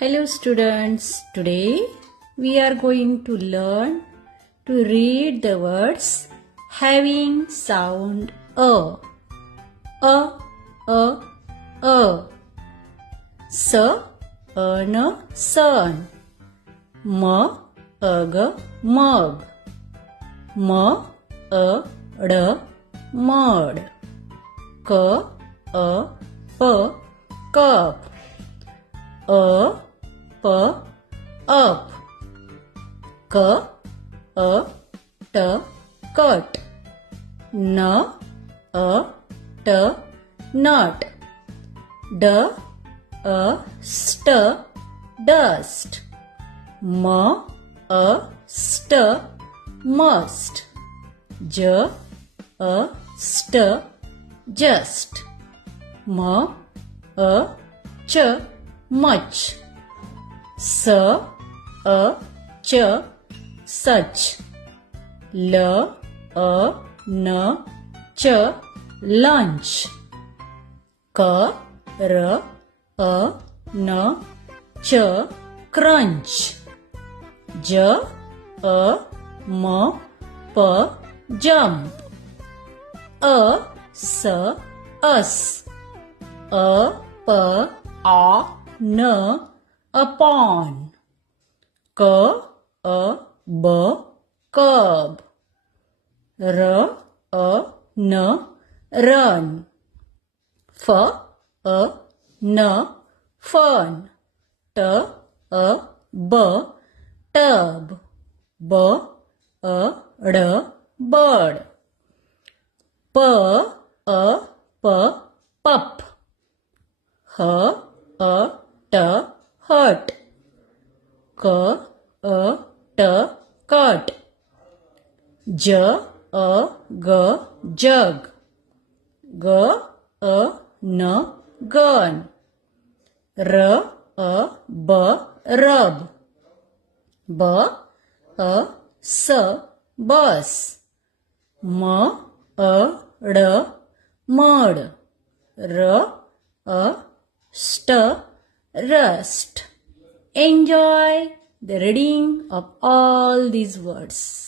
Hello students, today we are going to learn to read the words having sound A. Sun. Mug. Mud. Cup. Up. Cut. Nut. Dust. Must. Just. Much. Such. Lunch. Crunch. Jump. Us. Upon. Curb. Run. Fun. Tub. Bird. Pup. Hut. Cut. Jug. Gun. Rub. Bus. Mud. Rust. Enjoy the reading of all these words.